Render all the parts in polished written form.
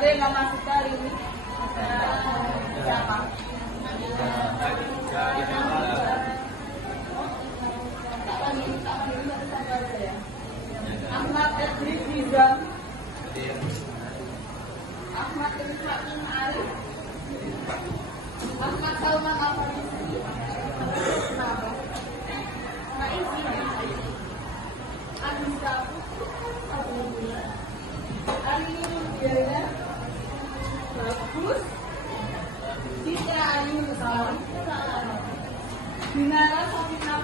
Ada yang nggak masuk hari ini? Siapa? Ahmad Edri Rizal, Ahmad Irfan Arif, Ahmad Salman Al-Farisi, Anissa Arini Mudiana, Bagus, Citra Ayu Salam, Dinara Sofina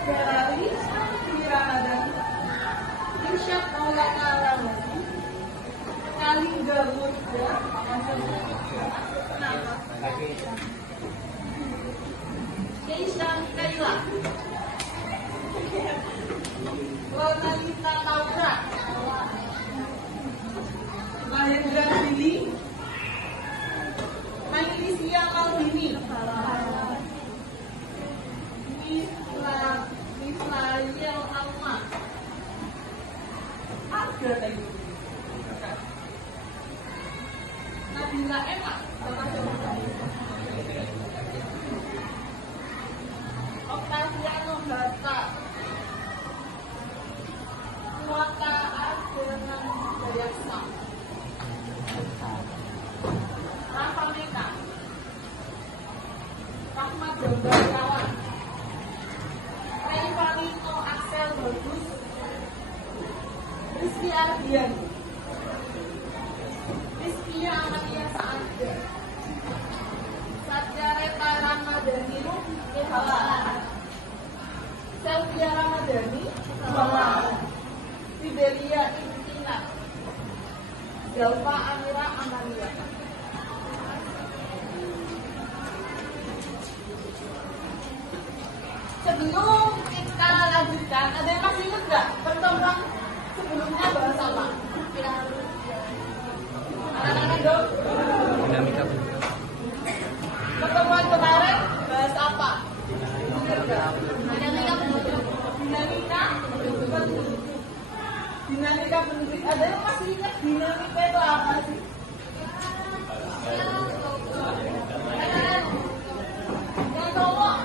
Galari Ramadan, Irsyad Maulana Alamasi, Kalingga Murja, Keisha Kaila, Ronalita Laura, Mahendra Billy, Mailisia Maldini, Mislail Alma, ada lagi Nabila Emma, Octaviano Bata, Muata Adenan Jayaksa, Rafa Meka, Rahmat Jambakawan, Valino Axel Bagus, Rizky Ardian, Rizky Amalia Saada, Satya Reta Ramadhani, Selvia Ramadhani, Siberia Intina, Zelva Amira Amalia. Sebelum kita lanjutkan, ada yang masih ingat nggak pertemuan sebelumnya bahas apa? Anak-anak dong. Dinamika. Pertemuan kemarin bahas apa? Dinamika penduduk. Dinamika penduduk. Ada yang masih ingat dinamika itu apa sih? Yang ngomong.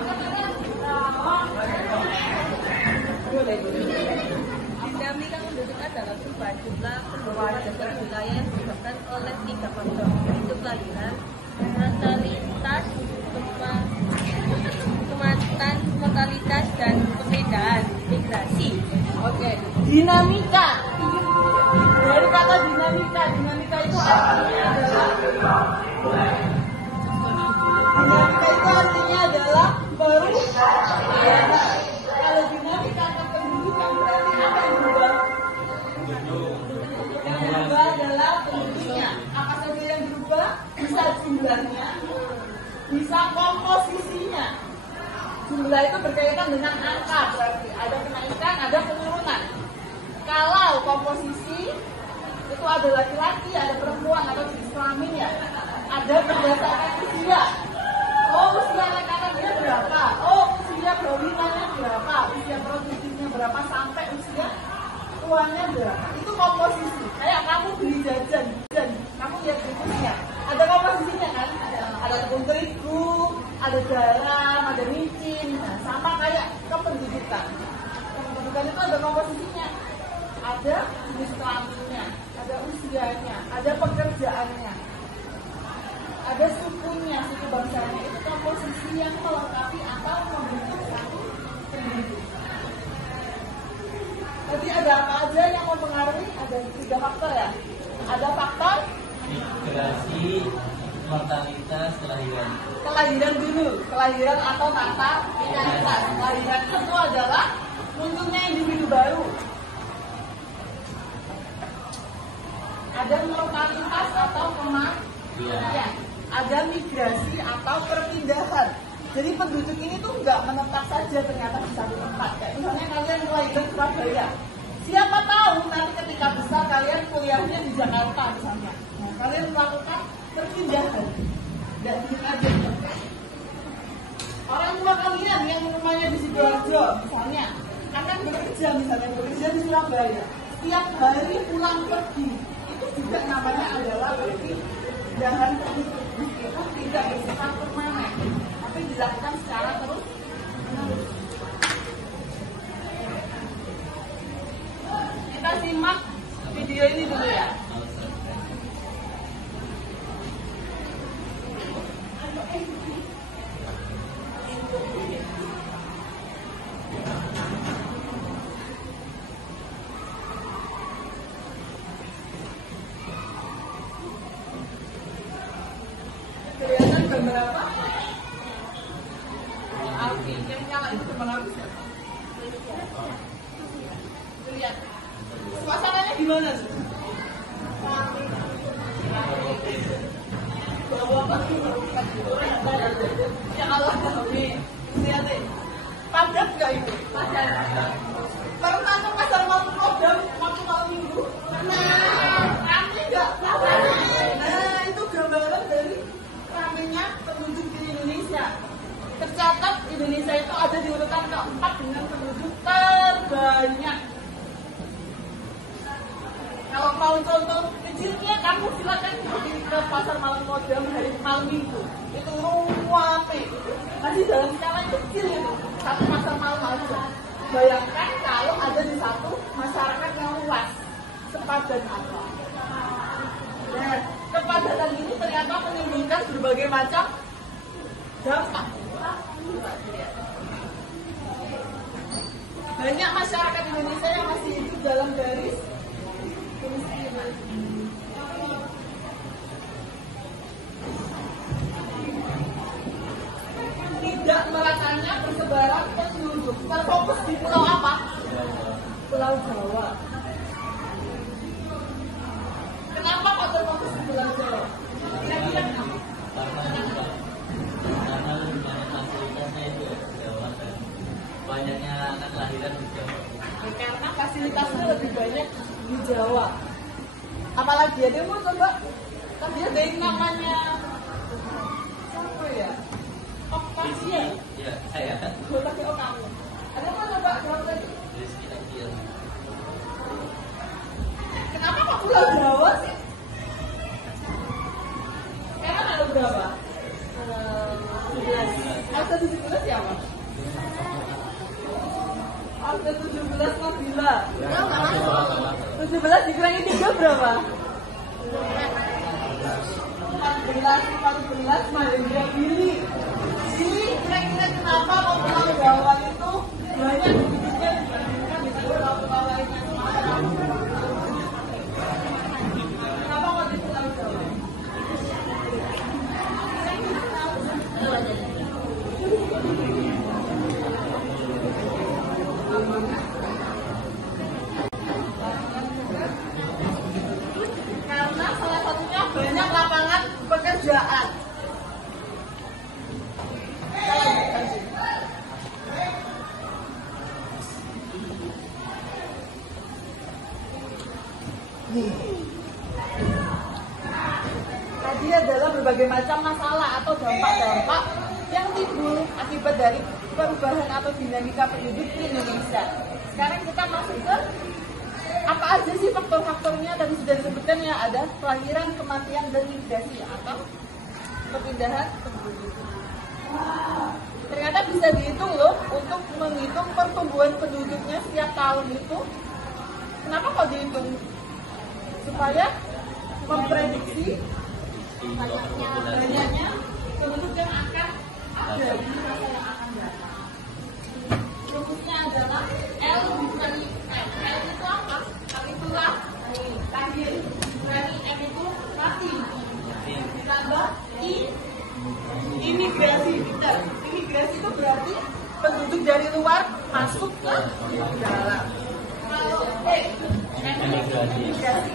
Dinamika penduduk adalah perubahan jumlah penduduk pada wilayah yang disebabkan oleh 3 faktor, yaitu kelahiran, natalitas, kematian, mortalitas, dan perbedaan migrasi. Oke, dinamika. Dari kata dinamika, dinamika itu artinya adalah perubahan. Kalau dinamika kependudukan berarti apa yang berubah? Yang berubah adalah penduduknya. Apa saja yang berubah? Bisa jumlahnya, bisa komposisinya. Jumlah itu berkaitan dengan angka, berarti ada kenaikan, ada penurunan. Kalau komposisi itu ada laki-laki, ada perempuan atau jenis kelamin ya, ada berdasarkan usia. Oh, usia anak-anak dia berapa? Oh, usia bawinannya berapa? Usia produktifnya berapa sampai usia tuanya berapa? Itu komposisi. Kayak kamu beli jajan, kamu lihat bukunya. Ada komposisinya kan? Ada tepung terigu, ada garam, ada micin. Nah, sama kayak kependudukan. Kependudukan itu ada komposisinya. Ada jenis kelaminnya, ada usianya, ada pekerjaannya, ada sukunya, suku bangsanya. Itu komposisi yang melengkapi atau membentuk satu penduduk. Jadi ada apa aja yang mempengaruhi? Ada 3 faktor ya. Ada faktor Migrasi, mortalitas, kelahiran. kelahiran dulu, kelahiran atau natalitas. Kelahiran itu adalah munculnya individu baru. Ada mortalitas atau kematian. Ada migrasi atau perpindahan. Jadi penduduk ini tuh nggak menetap saja ternyata di satu tempat. Kayak misalnya kalian kelahiran Surabaya. Siapa tahu nanti ketika besar kalian kuliahnya di Jakarta misalnya. Nah, kalian melakukan perpindahan. Nggak diem aja. Orang tua kalian yang rumahnya di Sidoarjo misalnya akan bekerja di Surabaya. Tiap hari pulang pergi juga namanya adalah perpindahan penduduk meskipun tidak bersifat permanen, tapi dilakukan secara terus menerus. Kita simak video ini dulu ya. Kelihatan gambar apa? Api yang nyala itu gambar api siapa? Lihat. Suasananya gimana sih? Ya Allah, nih, lihat deh. Padat nggak itu? Padat. Pernah ke pasar malam Kodam waktu malam minggu? Pernah. Ramai nggak? Nah, itu gambaran dari ramainya penduduk di Indonesia. Tercatat Indonesia itu ada di urutan keempat dengan penduduk terbanyak. Kalau mau contoh kecilnya, kamu silakan pergi ke pasar malam Kodam hari malam minggu. Itu ruame, masih dalam skala kecil itu, satu pasar malam aja. Bayangkan kalau ada di satu masyarakat yang luas, sepadan apa? Nah, kepadatan ini ternyata menimbulkan berbagai macam dampak. Banyak masyarakat Indonesia yang masih hidup dalam garis kemiskinan. Tidak meratanya persebaran penduduk. Terfokus di pulau apa? Pulau Jawa. Kenapa kok terfokus di Pulau Jawa? Kira-kira kenapa? Karena lebih banyak fasilitasnya itu Jawa dan banyaknya anak lahiran di Jawa. Karena fasilitasnya lebih banyak di Jawa. Apalagi ada yang mau coba? Tadi ada yang namanya apa ya? Oktasia. Ya, saya Tadi kamu. Ada yang mau coba jawab tadi? Rizky Akil. Kenapa kok Pulau Jawa sih? Sekarang ada berapa? 17. Angka 17 siapa? Angka 17 Nabila. 17 dikurangi 3 berapa? 14 Mahendra Billy. Billy, kira-kira kenapa kok Pulau Jawa itu banyak penduduknya dibandingkan dengan pulau-pulau lainnya? Kenapa kok di Pulau Jawa? Karena salah satunya banyak lapangan pekerjaan. Kita lanjutkan sih. Tadi adalah berbagai macam masalah atau dampak-dampak yang timbul akibat dari perubahan atau dinamika penduduk di Indonesia. Sekarang kita masuk ke apa aja sih faktor-faktornya. Tadi sudah disebutkan ya, ada kelahiran, kematian, dan migrasi atau perpindahan penduduk. Ternyata bisa dihitung loh untuk menghitung pertumbuhan penduduknya setiap tahun itu. Kenapa kok dihitung? Supaya memprediksi banyaknya penduduk yang akan ada di masa yang akan datang. Rumusnya adalah L dikali M. L itu apa? Kali itulah lahir, dikali M itu mati, ditambah I imigrasi. Betul. Imigrasi itu berarti penduduk dari luar masuk ke dalam. Kalau imigrasi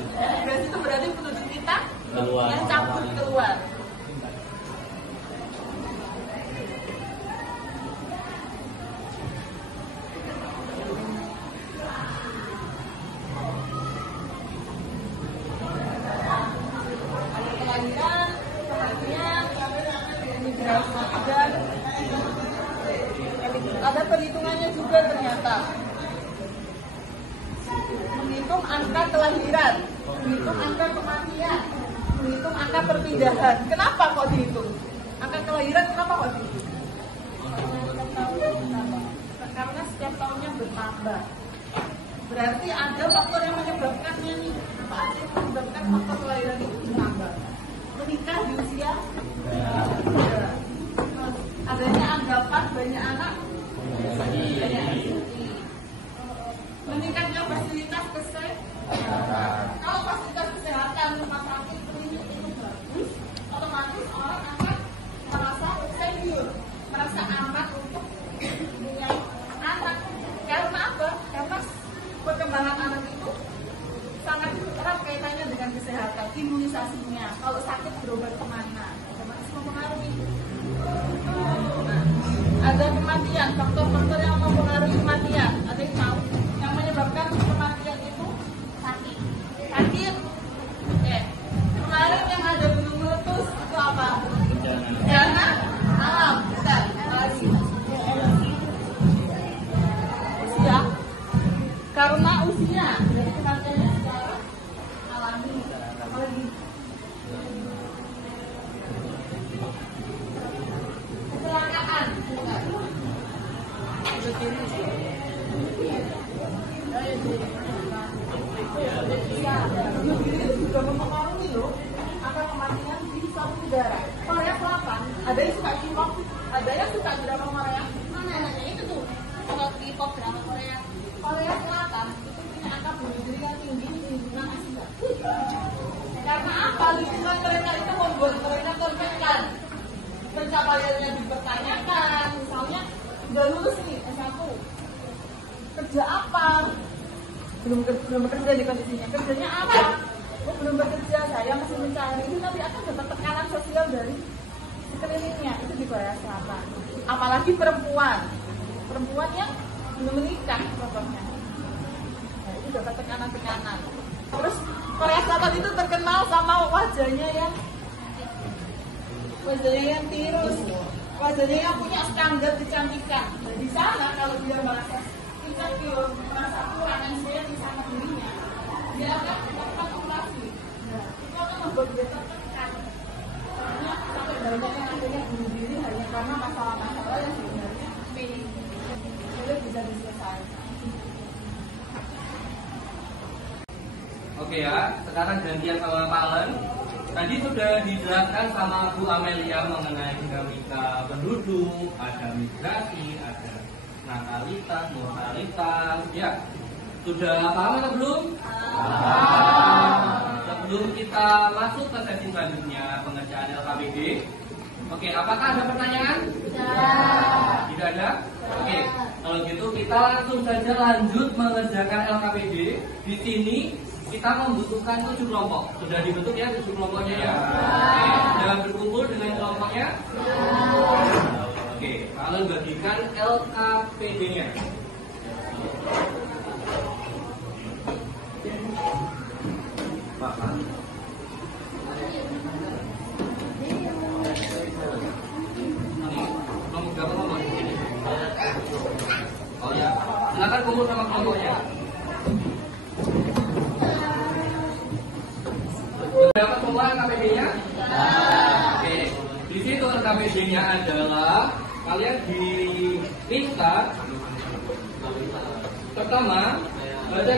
itu berarti penduduk kita yang cabut keluar. Kelahiran, kematian, imigrasi, dan ada perhitungannya juga ternyata. Menghitung angka kelahiran. Menghitung angka kematian, menghitung angka perpindahan. Kenapa kok dihitung? Angka kelahiran kenapa kok dihitung? Karena setiap tahunnya bertambah. Berarti ada faktor yang menyebabkannya nih. Apa aja yang menyebabkan faktor kelahiran itu bertambah? Menikah di usia muda. Adanya anggapan banyak anak, meningkatnya fasilitas kesehatan. Kalau fasilitas kesehatan rumah sakit klinik itu bagus, otomatis orang akan merasa secure, merasa aman untuk punya anak. Karena apa? Karena perkembangan anak itu sangat erat kaitannya dengan kesehatan, imunisasinya. Kalau sakit berobat kemana? Otomatis mempengaruhi. Ada kematian, faktor-faktor yang mempengaruhi kematian. Ada yang tahu yang menyebabkan kematian itu sakit. Sakit. Kemarin yang ada gunung meletus itu apa? Bencana alam. Betul. Lagi. Usia. Karena usia. Jadi kematiannya secara alami. Apalagi? Kecelakaan. Bunuh diri juga mempengaruhi loh angka kematian di suatu negara. Korea Selatan ada yang suka K-pop, ada yang suka drama Korea. Mana anaknya itu tuh? Kalau K-pop drama Korea, Korea Selatan itu punya angka bunuh diri yang tinggi di lingkungan Asia. Karena apa? Lingkungan mereka itu membuat mereka tertekan. Pencapaiannya dipertanyakan. Misalnya udah lulus nih S1, kerja apa? Belum bekerja di kondisinya. Kerjanya apa? Oh, belum bekerja, saya masih mencari. Itu nanti akan dapat tekanan sosial dari sekelilingnya. Itu di Korea Selatan. Apalagi perempuan yang belum menikah contohnya. Nah, itu dapat tekanan-tekanan. Terus Korea Selatan itu terkenal sama wajahnya yang tirus, wajahnya yang punya standar kecantikan. Nah, di sana kalau dia merasa insecure, merasa kurang anxiety sama dirinya, dia akan melakukan operasi. Nah, itu akan membuat dia tertekan. Karena sampai banyak yang akhirnya bunuh diri hanya karena masalah-masalah yang sebenarnya sulit bisa diselesaikan. Oke ya, sekarang gantian sama Pak Len. Tadi sudah dijelaskan sama Bu Amelia mengenai dinamika penduduk, ada migrasi, ada natalitas, mortalitas. Ya, sudah paham atau belum? Sebelum kita masuk ke sesi selanjutnya pengerjaan LKPD, oke, apakah ada pertanyaan? Tidak ada? Oke, kalau gitu kita langsung saja lanjut mengerjakan LKPD. Di sini kita membutuhkan 7 kelompok. Sudah dibentuk ya 7 kelompoknya ya? Oke, sudah berkumpul dengan kelompoknya? Oke, kalian bagikan LKPD-nya. Kelompok berapa kelompok? Oh ya, silakan kumpul sama kelompoknya. Dapat semua LKPD-nya? Oke. Di situ LKPD-nya adalah kalian diminta pertama baca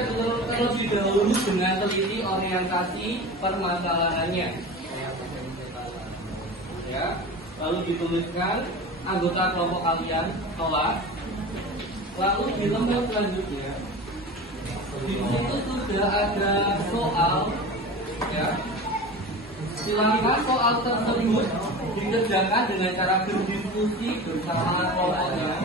terlebih dahulu dengan teliti orientasi permasalahannya. Ya. Lalu dituliskan anggota kelompok kalian kelas. Lalu di lembar selanjutnya di situ sudah ada soal. Ya, silakan soal tersebut dikerjakan dengan cara berdiskusi bersama kelompoknya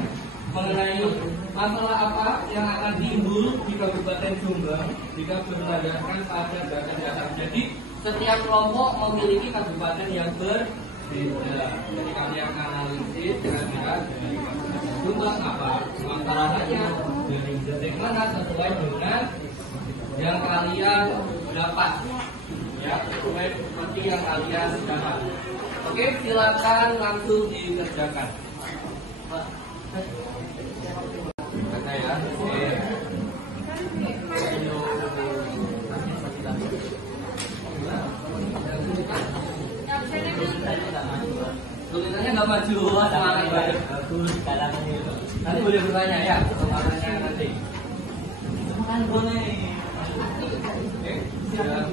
mengenai masalah apa yang akan timbul di Kabupaten Jombang jika berlandaskan pada data-data. Jadi setiap kelompok memiliki kabupaten yang berbeda. Jadi kalian analisis kira-kira dari Kabupaten Jombang apa masalahnya, dari mana sesuai dengan yang kalian dapat. Ya, sesuai seperti yang kalian dapat. Oke, silakan langsung dikerjakan. Kata ya. Oke. Tulisannya nggak maju, semangat banget. Bagus, kalangan itu. Nanti boleh bertanya ya, pertanyaannya nanti. Kan boleh. Oke, siap.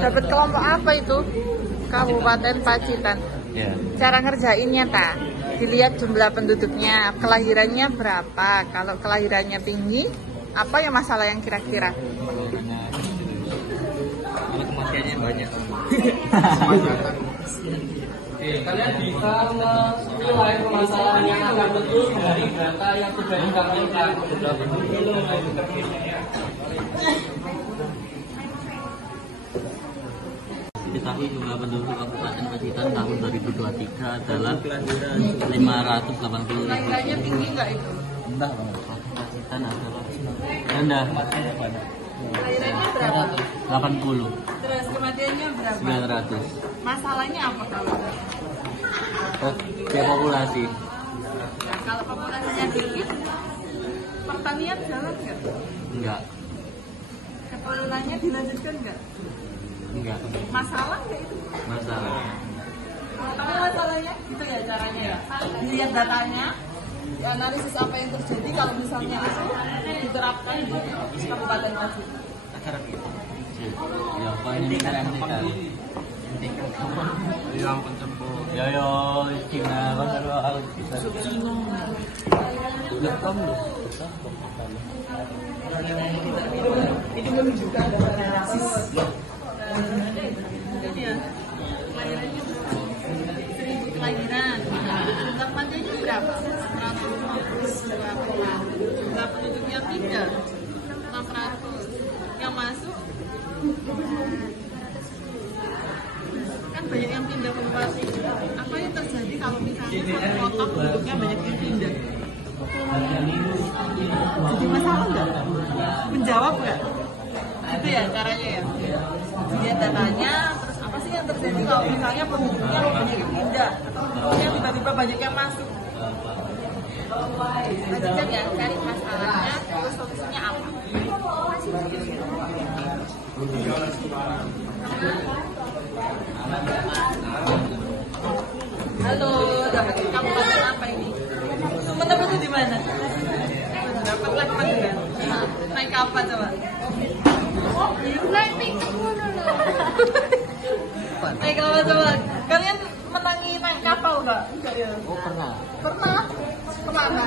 Dapat kelompok apa itu? Kabupaten Pacitan. Ya. Cara ngerjainnya tak? Dilihat jumlah penduduknya, kelahirannya berapa. Kalau kelahirannya tinggi, apa ya masalah yang kira-kira? Kalau kematiannya banyak. Oke, kalian bisa menilai permasalahan yang akan betul dari data yang sudah ditampilkan. Diketahui jumlah penduduk Kabupaten Pacitan tahun 2023 adalah 580. Kelahirannya tinggi nggak itu? Rendah banget. Pacitan adalah rendah. Kelahirannya berapa? 80, Terus kematiannya berapa? 900. Masalahnya apa kalau? Depopulasi. Ya, kalau populasinya dikit, pertanian jalan nggak? Enggak. Keturunannya dilanjutkan nggak? Enggak. Masalah nggak itu? Masalah. Kamu masalahnya gitu ya caranya ya. Lihat datanya, analisis apa yang terjadi kalau misalnya itu diterapkan di Kabupaten Pacitan. Ya, ini kan yang penjemput. Yo, Cina, kan aku bisa. Lekam loh. Ini menunjukkan ada analisis. Ini ya, kelahirannya 1000 kelahiran. Jumlah kematiannya berapa? 150 berapa? Jumlah penduduknya pindah 600. Yang masuk kan banyak yang pindah populasi. Apa yang terjadi kalau misalnya satu kota penduduknya banyak yang pindah? Jadi masalah nggak? Menjawab nggak? Itu ya caranya ya. Lihat datanya, terus apa sih yang terjadi kalau misalnya penduduknya banyak yang pindah atau penduduknya tiba-tiba banyak yang masuk? Lanjutkan ya, cari masalahnya, terus solusinya apa? Halo, dapat kabupaten apa ini? Sumenep itu di mana? Dapat lagi panggilan. Naik apa coba? Naik apa coba? Kalian menangi naik kapal nggak? Enggak ya? Oh, pernah. Pernah? Kemana?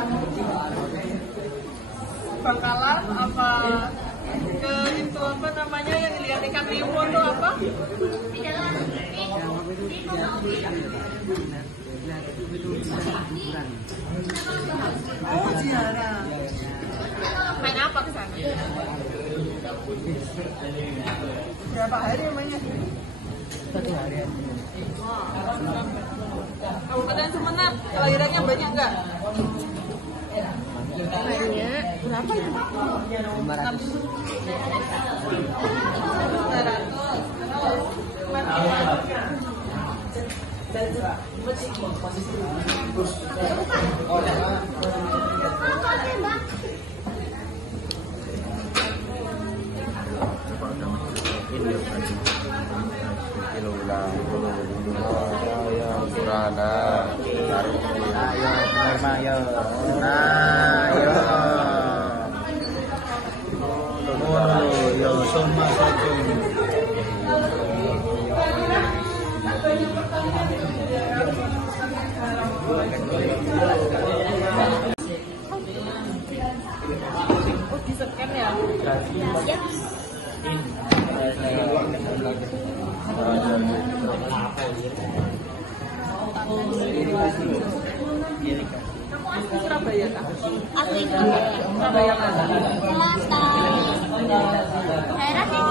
Bangkalan apa? Ke itu apa namanya yang lihat ikan nemo itu apa? Oh, ziarah. Main apa ke sana? Berapa hari mainnya? 1 hari. Kabupaten Sumenep, kelahirannya banyak nggak? Banyak. Berapa itu? 500. Oh, di-scan ya? Kamu asli Surabaya kan? Asli Surabaya. Surabaya kan? Selatan. Daerah sini.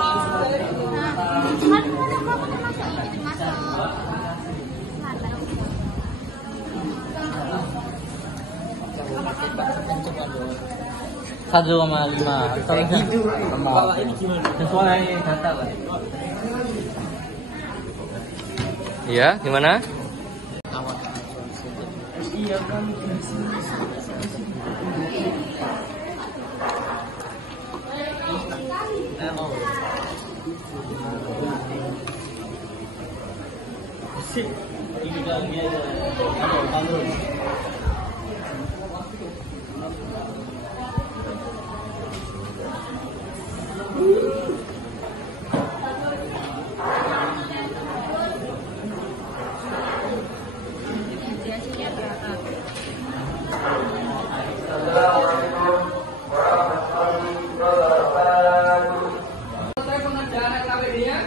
Nah, kan mana kamu termasuk ini termasuk selatan. 1,5. Kalau gitu, kalau ini gimana? Sesuai data lah. Iya, gimana? Iya kan. Ini bagian bangun. Biasanya berapa? Selesai pengerjaan LKPD-nya?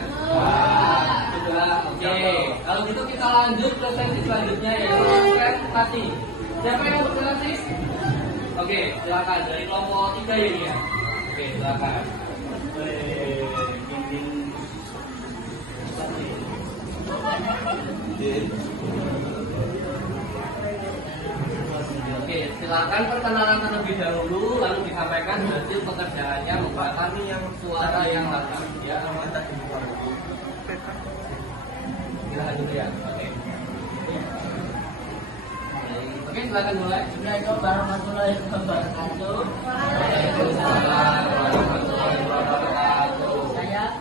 Sudah. Oke. Kalau gitu kita lanjut ke sesi selanjutnya yaitu presentasi. Siapa yang berpresentasi? Oke, silakan dari kelompok 3 ini ya. Oke, silakan. Oke, silakan perkenalan terlebih dahulu, lalu disampaikan hasil pekerjaannya menggunakan suara yang lantang. Ya, silahkan dulu ya. Oke. Oke, silakan mulai. Assalamualaikum warahmatullahi wabarakatuh. Waalaikumsalam warahmatullahi wabarakatuh. Saya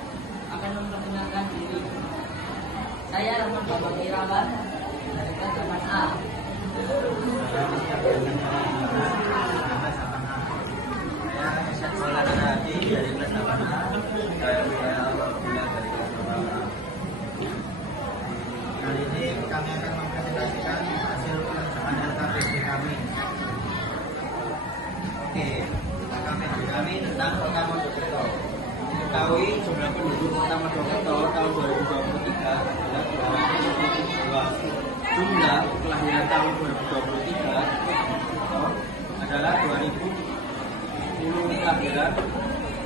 akan memperkenalkan diri. Saya Rahman Bambang Irawan dari kelas 8A. Sekolah Nabi dari kelas 8A. Saya Alhamdulillah dari kelas 8A. Kali ini kami akan mempresentasikan hasil pengerjaan LKPD kami. Oke, LKPD kami tentang Kota Mojokerto. Diketahui jumlah penduduk Kota Mojokerto tahun 2023 adalah 272. Jumlah kelahiran tahun 2023 adalah 2010 kelahiran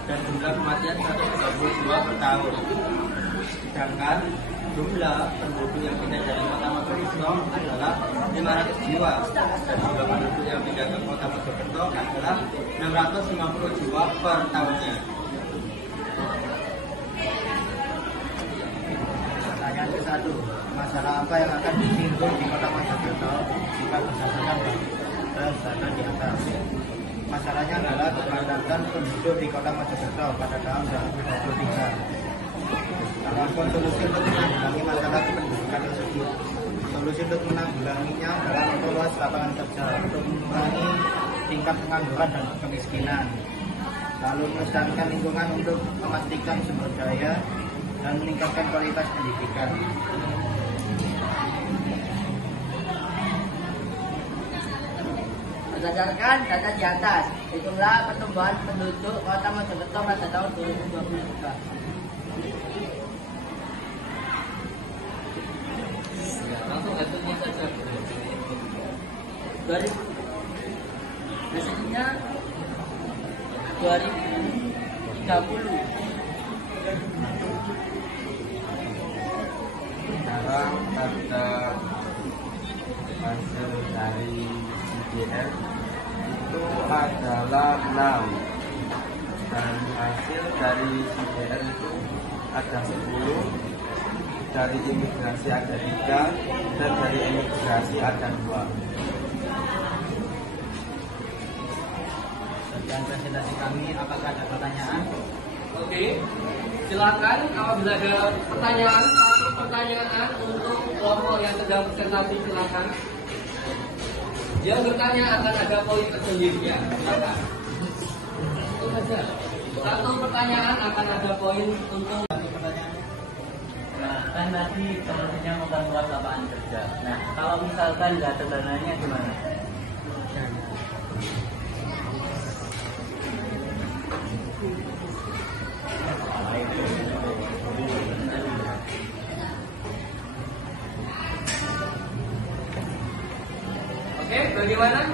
dan jumlah kematian 132 per tahun. Sedangkan jumlah penduduk yang pindah dari Kota Mojokerto adalah 500 jiwa dan jumlah penduduk yang pindah ke Kota Mojokerto adalah 650 jiwa per tahunnya. Pertanyaan ke-1, masalah apa yang akan disinggung di Kota Mojokerto jika berdasarkan data di atas? Masalahnya adalah kepadatan penduduk di Kota Mojokerto pada tahun 2023. Terdapat solusi untuk menanggulangi masalah kependudukan tersebut. Solusi untuk menanggulanginya adalah memperluas lapangan kerja untuk mengurangi tingkat pengangguran dan kemiskinan. Lalu melestarikan lingkungan untuk memastikan sumber daya dan meningkatkan kualitas pendidikan. Berdasarkan data di atas, hitunglah pertumbuhan penduduk Kota Mojokerto pada tahun 2023. Langsung hasilnya saja. Hasilnya 2030. Sekarang ada hasil dari CGR itu adalah 6 dan hasil dari CGR itu ada 10, dari imigrasi ada 3 dan dari imigrasi ada 2. Sekian presentasi kami, apakah ada pertanyaan? Oke, silakan apabila ada pertanyaan, satu pertanyaan untuk kelompok yang sedang presentasi silakan. Yang bertanya akan ada poin tersendiri ya, silakan. Itu saja. Satu pertanyaan akan ada poin untuk satu pertanyaan. Nah, kan tadi solusinya memperluas lapangan kerja. Nah, kalau misalkan nggak ada dananya gimana? Oke, bagaimana?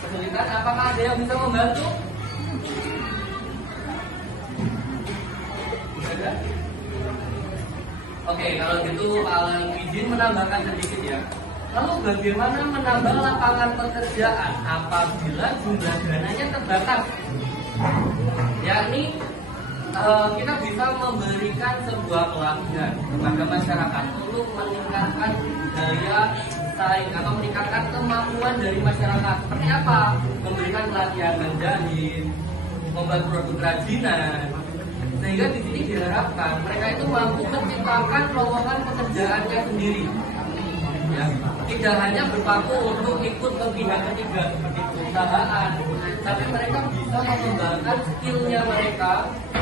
Kesulitan, apakah ada yang bisa membantu? Ada? Oke, kalau gitu Alan izin menambahkan sedikit ya. Lalu bagaimana menambah lapangan pekerjaan apabila jumlah dananya terbatas? Yakni kita bisa memberikan sebuah pelatihan kepada masyarakat untuk meningkatkan daya saing atau meningkatkan kemampuan dari masyarakat. Seperti apa? Memberikan pelatihan menjahit, membuat produk kerajinan, Sehingga di sini diharapkan mereka itu mampu menciptakan lowongan pekerjaannya sendiri. Ya, tidak hanya berpaku untuk ikut ke pihak ketiga seperti perusahaan, tapi mereka bisa mengembangkan skillnya mereka,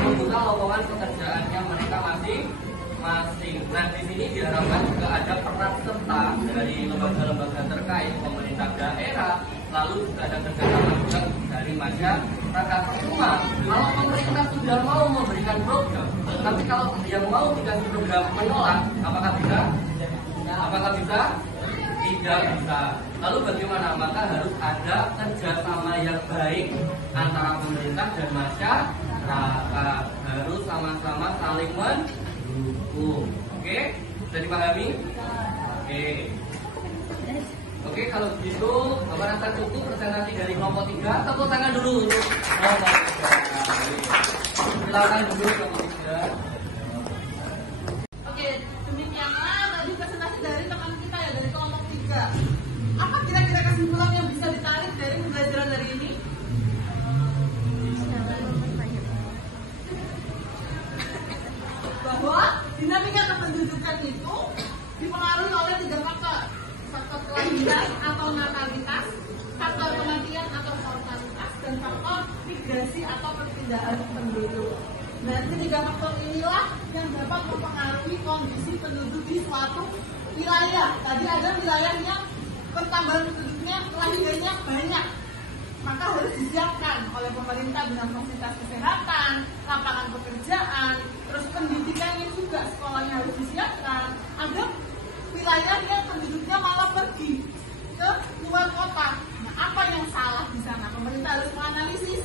membuka lowongan pekerjaannya mereka masing-masing. Nah, di sini diharapkan juga ada peran serta dari lembaga-lembaga terkait, pemerintah daerah, lalu juga ada kerjasama juga dari masyarakat. Cuma kalau pemerintah sudah mau memberikan program, tapi kalau yang mau dikasih program menolak, apakah bisa? Apakah bisa? Tidak bisa. Lalu bagaimana? Maka harus ada kerjasama yang baik antara pemerintah dan masyarakat. Harus sama-sama saling mendukung. Oke? Bisa dipahami? Oke, kalau begitu Bapak rasa cukup presentasi dari kelompok 3. Tepuk tangan dulu untuk kelompok 3. Silakan dulu kelompok 3. Oke, demikianlah tadi presentasi dari teman kita ya, dari kelompok 3. Apa kira-kira kesimpulan yang bisa ditarik dari pembelajaran hari ini? Bahwa dinamika kependudukan itu dipengaruhi oleh 3 faktor. Faktor kelahiran atau natalitas, faktor kematian atau mortalitas, dan faktor migrasi atau perpindahan penduduk. Dan ketiga faktor inilah yang dapat mempengaruhi kondisi penduduk di suatu wilayah. Tadi ada wilayah yang pertambahan penduduknya, kelahirannya banyak, maka harus disiapkan oleh pemerintah dengan fasilitas kesehatan, lapangan pekerjaan, terus pendidikannya juga, sekolahnya harus disiapkan. Ada wilayah yang penduduknya malah pergi ke luar kota. Nah, apa yang salah di sana? Pemerintah harus menganalisis.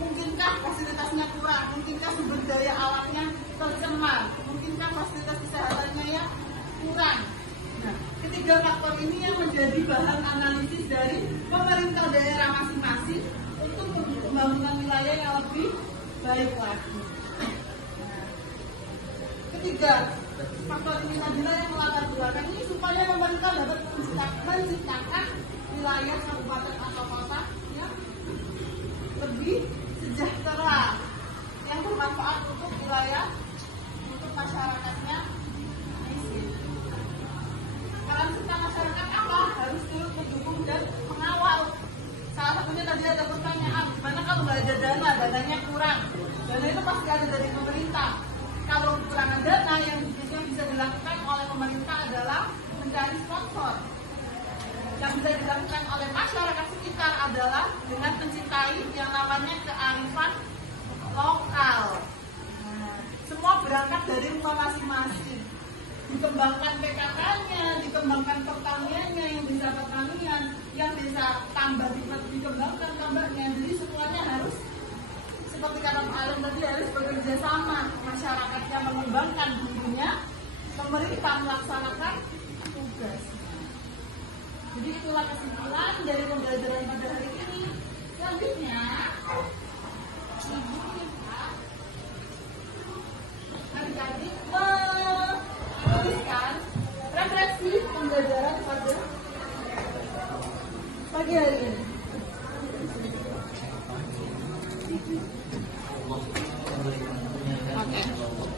Mungkinkah fasilitasnya kurang? Mungkinkah sumber daya alatnya tercemar? Mungkinkah fasilitas kesehatannya yang kurang? Nah, ketiga faktor ini yang menjadi bahan analisis dari pemerintah daerah masing-masing untuk pembangunan wilayah yang lebih baik lagi. Nah, ketiga faktor ini adalah yang melatar belakang ini supaya pemerintah dapat menciptakan wilayah kabupaten atau kota yang lebih sejahtera, yang bermanfaat untuk wilayah, untuk masyarakatnya. Peran serta masyarakat apa? Harus turut mendukung dan mengawal. Salah satunya tadi ada pertanyaan, gimana kalau nggak ada dana, dananya kurang? Dana itu pasti ada dari pemerintah. Kalau kekurangan dana, yang bisa dilakukan oleh pemerintah adalah mencari sponsor. Yang bisa dilakukan oleh masyarakat sekitar adalah dengan mencintai yang namanya kearifan lokal. Nah, semua berangkat dari rumah masing-masing. Dikembangkan PKK-nya, dikembangkan pertaniannya, yang bisa pertanian, yang bisa tambah dikembangkan tambahnya. Jadi semuanya harus seperti kata Pak Alim tadi, harus bekerja sama. Masyarakatnya mengembangkan dirinya, pemerintah melaksanakan tugas. Jadi itulah kesimpulan dari pembelajaran pada hari ini. Selanjutnya, Ibu kita adik-adik menuliskan refleksi pembelajaran pada pagi hari ini. Oke.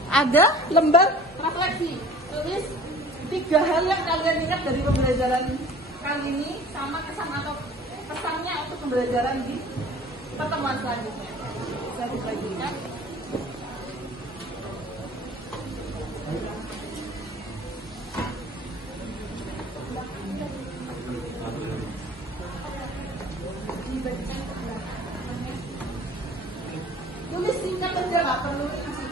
Ada lembar refleksi. Tulis 3 hal yang kalian ingat dari pembelajaran kali ini sama kesan atau pesannya untuk pembelajaran di pertemuan selanjutnya. Bisa dibagikan. Tulis singkat saja, nggak perlu isi.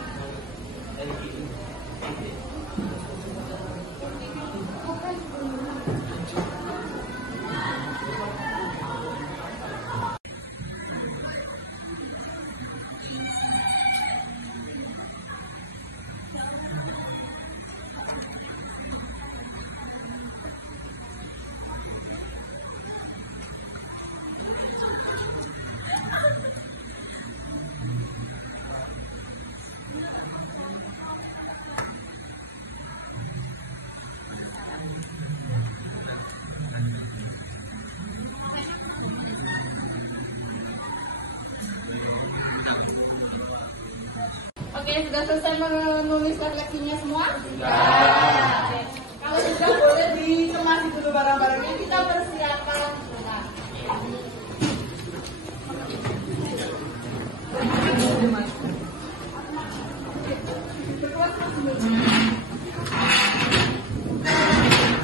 Oke, sudah selesai menulis refleksinya semua? Sudah. Oke. Kalau sudah boleh dikemasi dulu barang-barangnya, kita persiapan. Nah.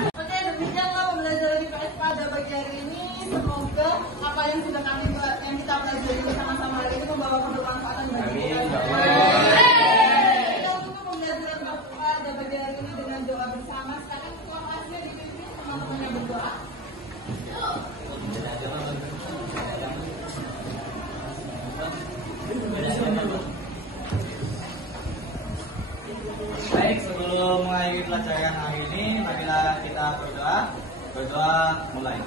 Oke, demikianlah pembelajaran di PS pada pagi hari ini. Semoga apa yang sudah kita pelajari bersama-sama hari ini membawa kebermanfaatan bagi kita. Kita tutup pembelajaran pada pagi hari ini dengan doa bersama. Sekarang ketua kelasnya dipimpin teman-temannya berdoa. Baik, sebelum mulai pelajaran hari ini, marilah kita berdoa. Berdoa mulai.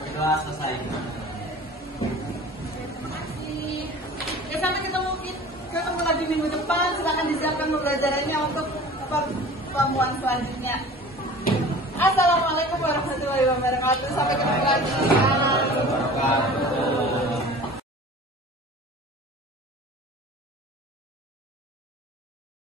Berdoa selesai. Oke, sampai ketemu lagi minggu depan. Silakan disiapkan pembelajarannya untuk pertemuan selanjutnya. Assalamualaikum warahmatullahi wabarakatuh. Sampai ketemu lagi. Wabarakatuh.